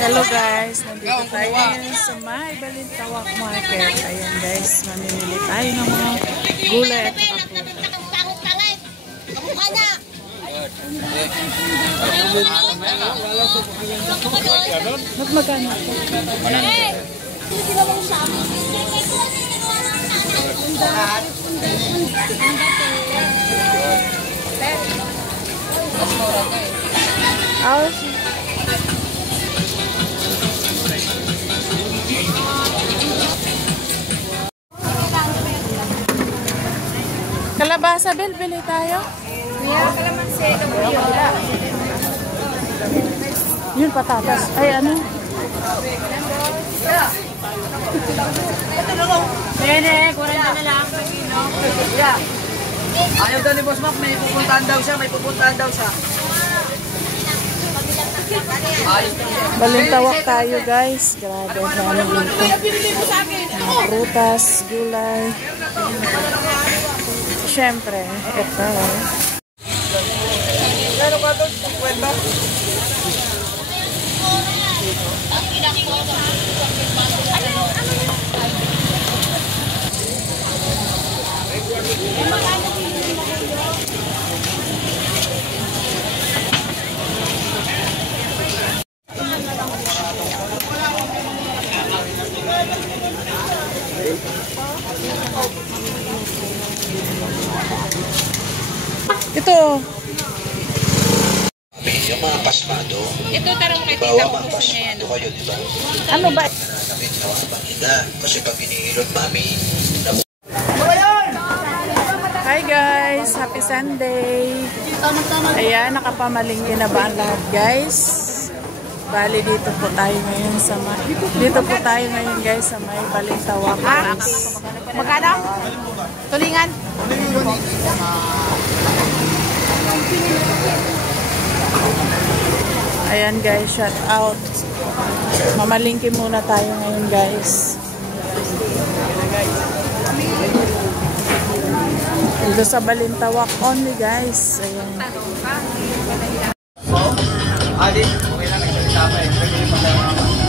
Hello guys, nandito tayo ngayon sa may Balintawak Market. Ayan guys, mamimili tayo ng mga gulay at apo. Magmagano po? Kalabasa, Bel, bili tayo. Yeah, kalamansi. Yun, patatas. Ay, ano? Nene, 40 na lang. Ayaw daw ni Boss Mac, may pupuntahan daw siya, Balintawak tayo guys. Grabe, dami dito. Mga prutas, gulay. Siyempre, ito. Ano ba doon? Kwenta? Ito. Yung mga pasmado, Ito tarong kay bawa tita mga ko gusto niya yan. pasmado kayo, di ba? Ano ba? Nananamit na mga pangina. Kasi pag inihilot mami, Hi guys, happy Sunday. Ayan, nakapamalingki na ba ang lahat guys? Bali dito po tayo ngayon sa guys sa may Balintawak. Magkano? Tulingan? Ayan guys, shout out. Mamalingki muna tayo ngayon guys. Dito sa Balintawak only guys. Ayan. Adi, okay lang, nagsalita pa eh.